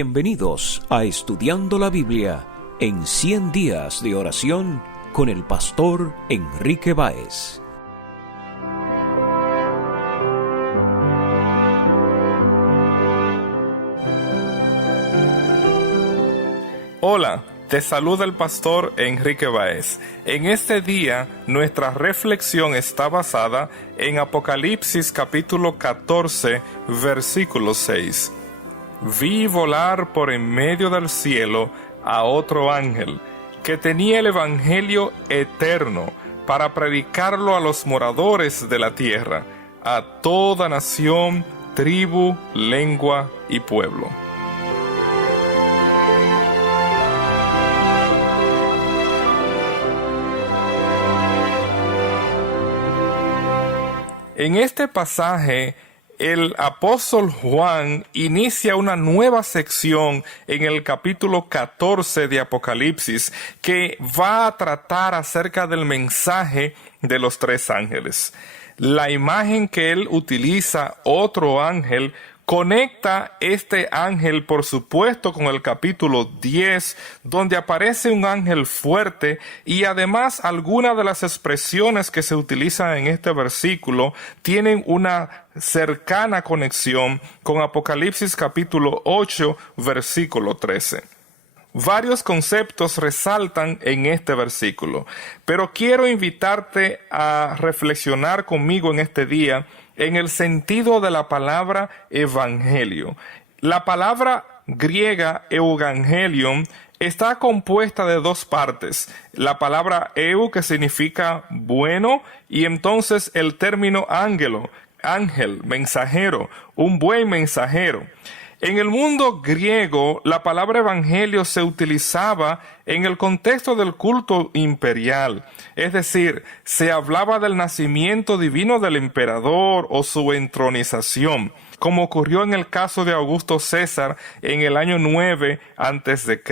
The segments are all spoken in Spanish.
Bienvenidos a Estudiando la Biblia en 100 días de oración con el pastor Enrique Báez. Hola, te saluda el pastor Enrique Báez. En este día, nuestra reflexión está basada en Apocalipsis capítulo 14, versículo 6. Vi volar por en medio del cielo a otro ángel, que tenía el evangelio eterno para predicarlo a los moradores de la tierra, a toda nación, tribu, lengua y pueblo. En este pasaje, el apóstol Juan inicia una nueva sección en el capítulo 14 de Apocalipsis que va a tratar acerca del mensaje de los tres ángeles. La imagen que él utiliza, otro ángel, conecta este ángel, por supuesto, con el capítulo 10, donde aparece un ángel fuerte, y además algunas de las expresiones que se utilizan en este versículo tienen una cercana conexión con Apocalipsis capítulo 8, versículo 13. Varios conceptos resaltan en este versículo, pero quiero invitarte a reflexionar conmigo en este día en el sentido de la palabra evangelio. La palabra griega evangelion está compuesta de dos partes. La palabra eu, que significa bueno, y entonces el término ángelo, ángel, mensajero, un buen mensajero. En el mundo griego, la palabra evangelio se utilizaba en el contexto del culto imperial, es decir, se hablaba del nacimiento divino del emperador o su entronización, como ocurrió en el caso de Augusto César en el año 9 a.C.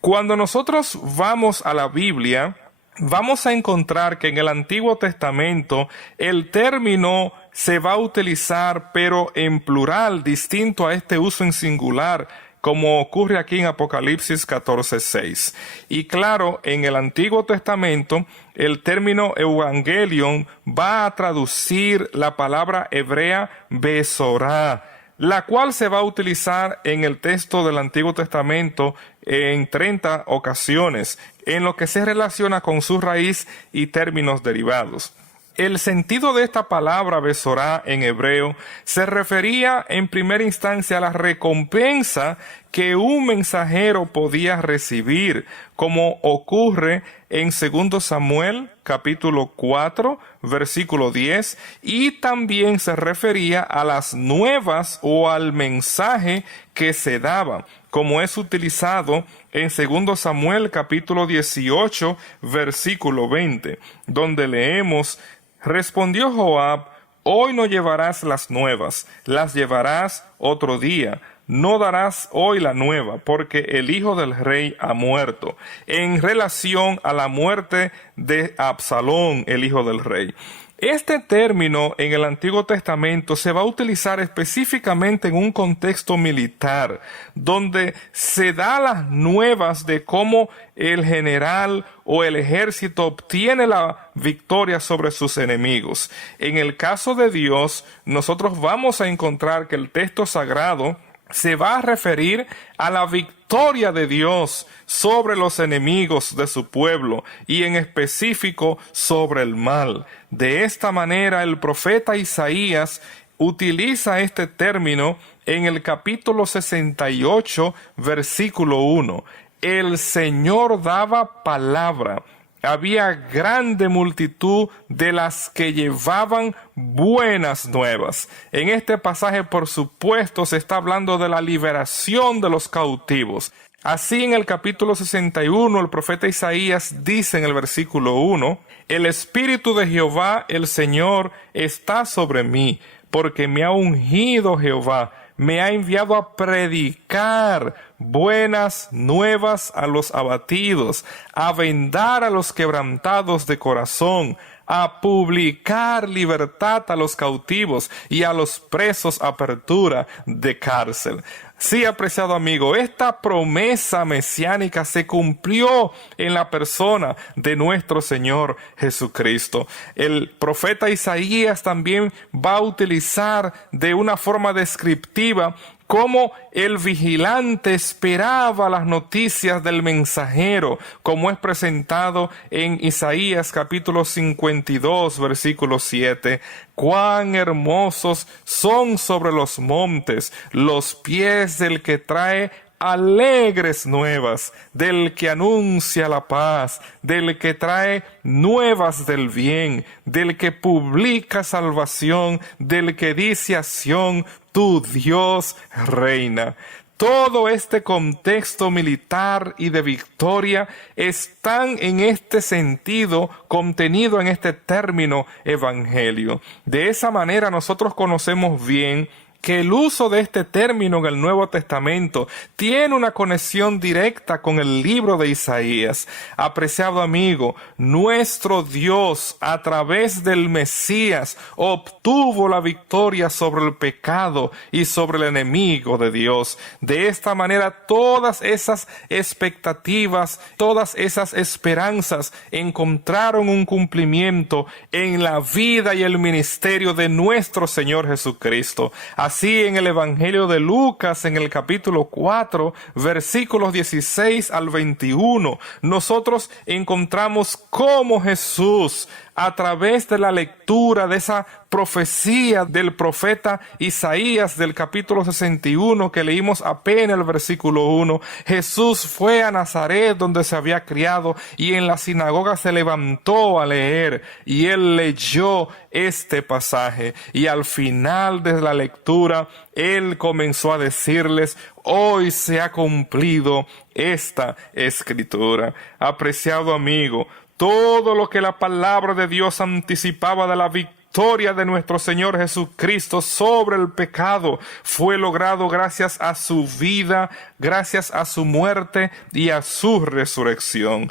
Cuando nosotros vamos a la Biblia, vamos a encontrar que en el Antiguo Testamento el término se va a utilizar, pero en plural, distinto a este uso en singular, como ocurre aquí en Apocalipsis 14:6. Y claro, en el Antiguo Testamento, el término evangelion va a traducir la palabra hebrea besorá, la cual se va a utilizar en el texto del Antiguo Testamento en 30 ocasiones, en lo que se relaciona con su raíz y términos derivados. El sentido de esta palabra besorá en hebreo se refería en primera instancia a la recompensa que un mensajero podía recibir, como ocurre en 2 Samuel capítulo 4 versículo 10, y también se refería a las nuevas o al mensaje que se daba, como es utilizado en 2 Samuel capítulo 18 versículo 20, donde leemos: respondió Joab: hoy no llevarás las nuevas, las llevarás otro día. No darás hoy la nueva, porque el hijo del rey ha muerto, en relación a la muerte de Absalón, el hijo del rey. Este término en el Antiguo Testamento se va a utilizar específicamente en un contexto militar, donde se da las nuevas de cómo el general o el ejército obtiene la victoria sobre sus enemigos. En el caso de Dios, nosotros vamos a encontrar que el texto sagrado se va a referir a la victoria de Dios sobre los enemigos de su pueblo y en específico sobre el mal. De esta manera, el profeta Isaías utiliza este término en el capítulo 68, versículo 1. El Señor daba palabra. Había grande multitud de las que llevaban buenas nuevas. En este pasaje, por supuesto, se está hablando de la liberación de los cautivos. Así, en el capítulo 61, el profeta Isaías dice en el versículo 1: el Espíritu de Jehová, el Señor, está sobre mí, porque me ha ungido Jehová, me ha enviado a predicar buenas nuevas a los abatidos, a vendar a los quebrantados de corazón, a publicar libertad a los cautivos y a los presos apertura de cárcel. Sí, apreciado amigo, esta promesa mesiánica se cumplió en la persona de nuestro Señor Jesucristo. El profeta Isaías también va a utilizar de una forma descriptiva cómo el vigilante esperaba las noticias del mensajero, como es presentado en Isaías capítulo 52, versículo 7. Cuán hermosos son sobre los montes los pies del que trae alegres nuevas, del que anuncia la paz, del que trae nuevas del bien, del que publica salvación, del que dice a Sión, tu Dios reina. Todo este contexto militar y de victoria están en este sentido contenido en este término evangelio. De esa manera nosotros conocemos bien que el uso de este término en el Nuevo Testamento tiene una conexión directa con el libro de Isaías. Apreciado amigo, nuestro Dios a través del Mesías obtuvo la victoria sobre el pecado y sobre el enemigo de Dios. De esta manera todas esas expectativas, todas esas esperanzas encontraron un cumplimiento en la vida y el ministerio de nuestro Señor Jesucristo. Así en el Evangelio de Lucas, en el capítulo 4, versículos 16 al 21, nosotros encontramos cómo Jesús, a través de la lectura de esa profecía del profeta Isaías del capítulo 61 que leímos apenas el versículo 1, Jesús fue a Nazaret donde se había criado y en la sinagoga se levantó a leer y él leyó este pasaje y al final de la lectura él comenzó a decirles: hoy se ha cumplido esta escritura. Apreciado amigo, todo lo que la palabra de Dios anticipaba de la victoria de nuestro Señor Jesucristo sobre el pecado fue logrado gracias a su vida, gracias a su muerte y a su resurrección.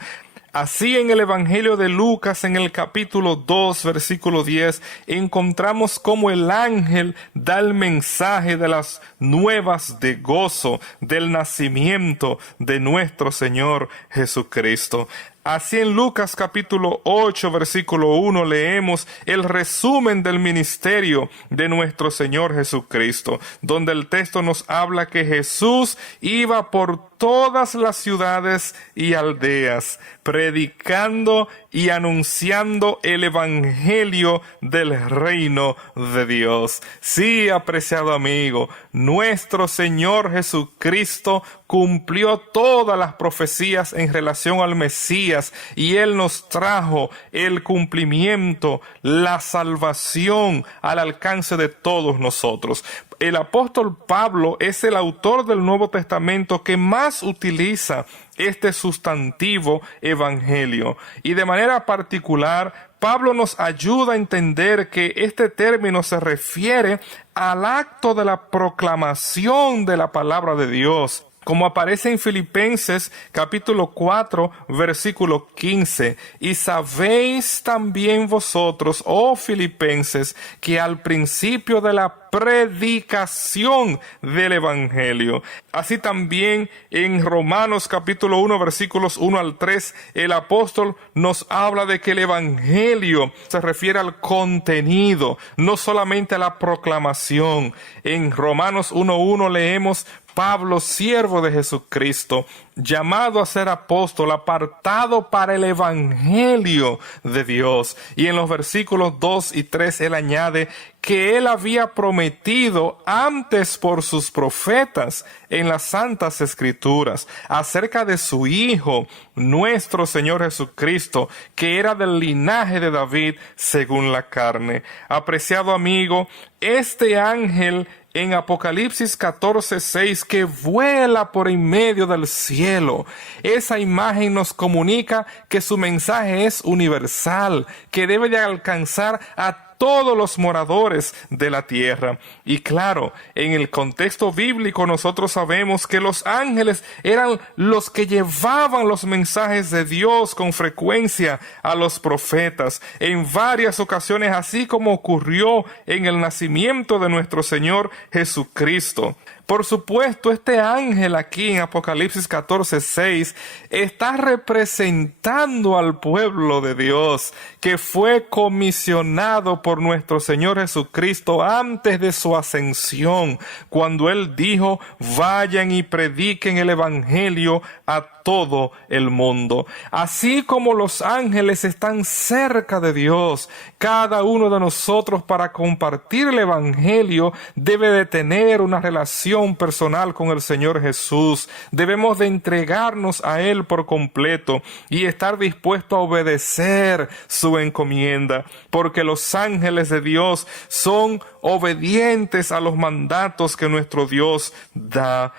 Así en el Evangelio de Lucas, en el capítulo 2, versículo 10, encontramos cómo el ángel da el mensaje de las nuevas de gozo del nacimiento de nuestro Señor Jesucristo. Así en Lucas capítulo 8 versículo 1 leemos el resumen del ministerio de nuestro Señor Jesucristo, donde el texto nos habla que Jesús iba por todas las ciudades y aldeas, predicando y anunciando el evangelio del reino de Dios. Sí, apreciado amigo, nuestro Señor Jesucristo cumplió todas las profecías en relación al Mesías y Él nos trajo el cumplimiento, la salvación al alcance de todos nosotros. El apóstol Pablo es el autor del Nuevo Testamento que más utiliza este sustantivo evangelio y de manera particular Pablo nos ayuda a entender que este término se refiere al acto de la proclamación de la palabra de Dios, como aparece en Filipenses capítulo 4 versículo 15. Y sabéis también vosotros, oh Filipenses, que al principio de la predicación del evangelio, así también en Romanos capítulo 1 versículos 1 al 3, el apóstol nos habla de que el evangelio se refiere al contenido, no solamente a la proclamación. En Romanos 1:1 leemos: Pablo, siervo de Jesucristo, llamado a ser apóstol, apartado para el evangelio de Dios. Y en los versículos 2 y 3 él añade que él había prometido antes por sus profetas en las santas escrituras acerca de su Hijo, nuestro Señor Jesucristo, que era del linaje de David según la carne. Apreciado amigo, este ángel en Apocalipsis 14:6 que vuela por en medio del cielo, esa imagen nos comunica que su mensaje es universal, que debe de alcanzar a todos los moradores de la tierra. Y claro, en el contexto bíblico nosotros sabemos que los ángeles eran los que llevaban los mensajes de Dios con frecuencia a los profetas en varias ocasiones, así como ocurrió en el nacimiento de nuestro Señor Jesucristo. Por supuesto, este ángel aquí en Apocalipsis 14:6 está representando al pueblo de Dios, que fue comisionado por nuestro Señor Jesucristo antes de su ascensión, cuando Él dijo: vayan y prediquen el Evangelio a todo el mundo. Así como los ángeles están cerca de Dios, cada uno de nosotros, para compartir el Evangelio, debe de tener una relación personal con el Señor Jesús. Debemos de entregarnos a Él por completo y estar dispuestos a obedecer su encomienda, porque los ángeles de Dios son obedientes a los mandatos que nuestro Dios da.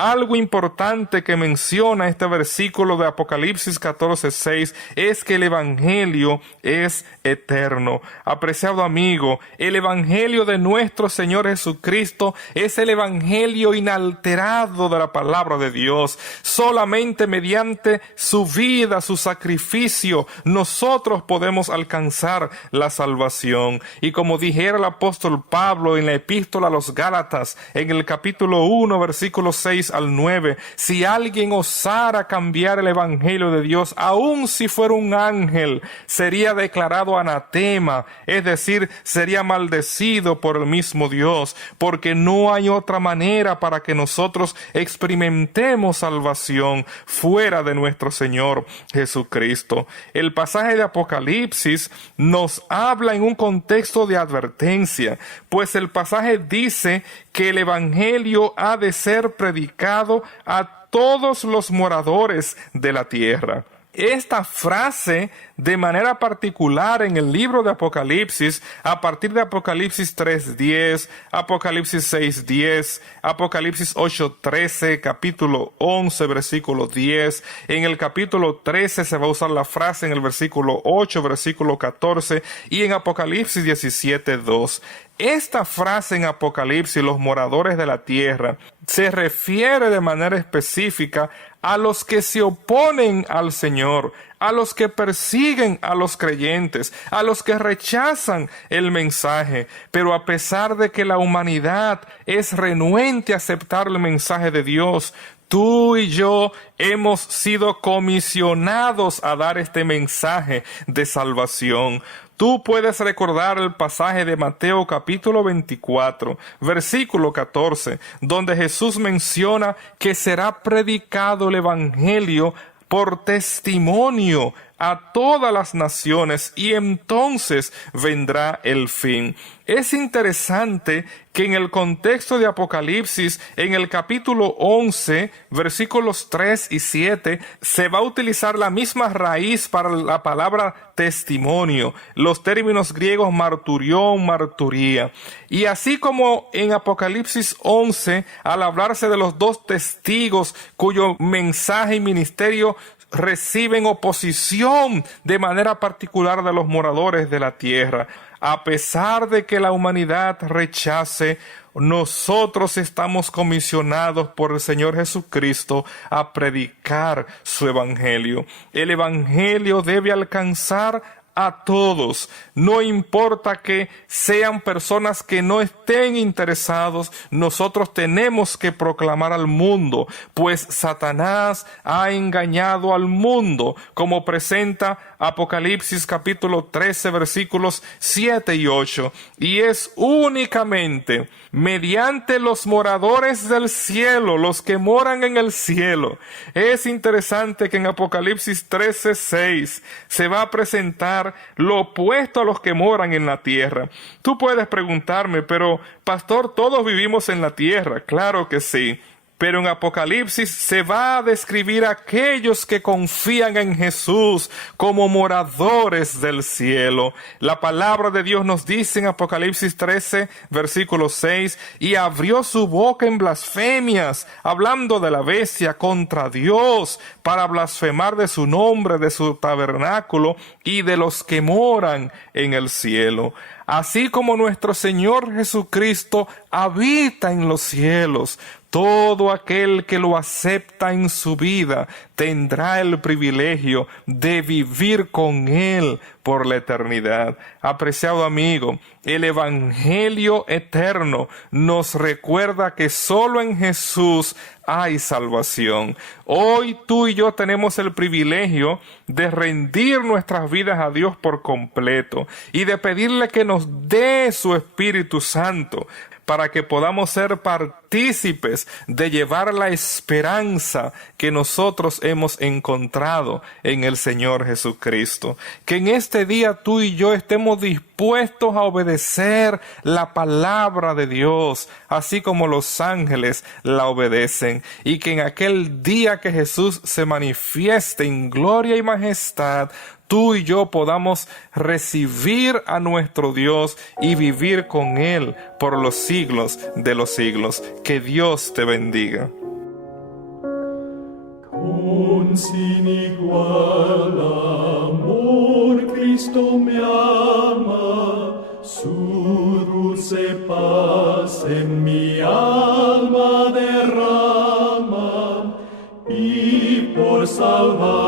Algo importante que menciona este versículo de Apocalipsis 14:6 es que el Evangelio es eterno. Apreciado amigo, el Evangelio de nuestro Señor Jesucristo es el Evangelio inalterado de la palabra de Dios. Solamente mediante su vida, su sacrificio, nosotros podemos alcanzar la salvación. Y como dijera el apóstol Pablo en la epístola a los Gálatas, en el capítulo 1, versículo 6 al 9, si alguien osara cambiar el Evangelio de Dios, aun si fuera un ángel, sería declarado anatema, es decir, sería maldecido por el mismo Dios, porque no hay otra manera para que nosotros experimentemos salvación fuera de nuestro Señor Jesucristo. El pasaje de Apocalipsis nos habla en un contexto de advertencia, pues el pasaje dice que el Evangelio ha de ser predicado a todos los moradores de la tierra. Esta frase, de manera particular en el libro de Apocalipsis, a partir de Apocalipsis 3:10, Apocalipsis 6:10, Apocalipsis 8:13, capítulo 11, versículo 10, en el capítulo 13 se va a usar la frase en el versículo 8, versículo 14, y en Apocalipsis 17:2. Esta frase en Apocalipsis, los moradores de la tierra, se refiere de manera específica a los que se oponen al Señor, a los que persiguen a los creyentes, a los que rechazan el mensaje. Pero a pesar de que la humanidad es renuente a aceptar el mensaje de Dios, tú y yo hemos sido comisionados a dar este mensaje de salvación. Tú puedes recordar el pasaje de Mateo capítulo 24, versículo 14, donde Jesús menciona que será predicado el Evangelio por testimonio a todas las naciones, y entonces vendrá el fin. Es interesante que en el contexto de Apocalipsis, en el capítulo 11, versículos 3 y 7, se va a utilizar la misma raíz para la palabra testimonio, los términos griegos marturión, marturía. Y así como en Apocalipsis 11, al hablarse de los dos testigos cuyo mensaje y ministerio reciben oposición de manera particular de los moradores de la tierra, a pesar de que la humanidad rechace, nosotros estamos comisionados por el Señor Jesucristo a predicar su Evangelio. El Evangelio debe alcanzar a todos, no importa que sean personas que no estén interesados. Nosotros tenemos que proclamar al mundo, pues Satanás ha engañado al mundo, como presenta Apocalipsis capítulo 13 versículos 7 y 8, y es únicamente mediante los moradores del cielo, los que moran en el cielo. Es interesante que en Apocalipsis 13:6 se va a presentar lo opuesto a los que moran en la tierra. Tú puedes preguntarme, pero pastor, todos vivimos en la tierra. Claro que sí. Pero en Apocalipsis se va a describir a aquellos que confían en Jesús como moradores del cielo. La palabra de Dios nos dice en Apocalipsis 13, versículo 6, y abrió su boca en blasfemias, hablando de la bestia contra Dios, para blasfemar de su nombre, de su tabernáculo y de los que moran en el cielo. Así como nuestro Señor Jesucristo habita en los cielos, Todo aquel que lo acepta en su vida tendrá el privilegio de vivir con Él por la eternidad. Apreciado amigo, el Evangelio eterno nos recuerda que solo en Jesús hay salvación. Hoy tú y yo tenemos el privilegio de rendir nuestras vidas a Dios por completo y de pedirle que nos dé su Espíritu Santo para que podamos ser partícipes de llevar la esperanza que nosotros hemos encontrado en el Señor Jesucristo. Que en este día tú y yo estemos dispuestos a obedecer la palabra de Dios, así como los ángeles la obedecen, y que en aquel día que Jesús se manifieste en gloria y majestad, tú y yo podamos recibir a nuestro Dios y vivir con Él por los siglos de los siglos. Que Dios te bendiga. Con sin igual amor Cristo me ama, su dulce paz en mi alma derrama, y por salvar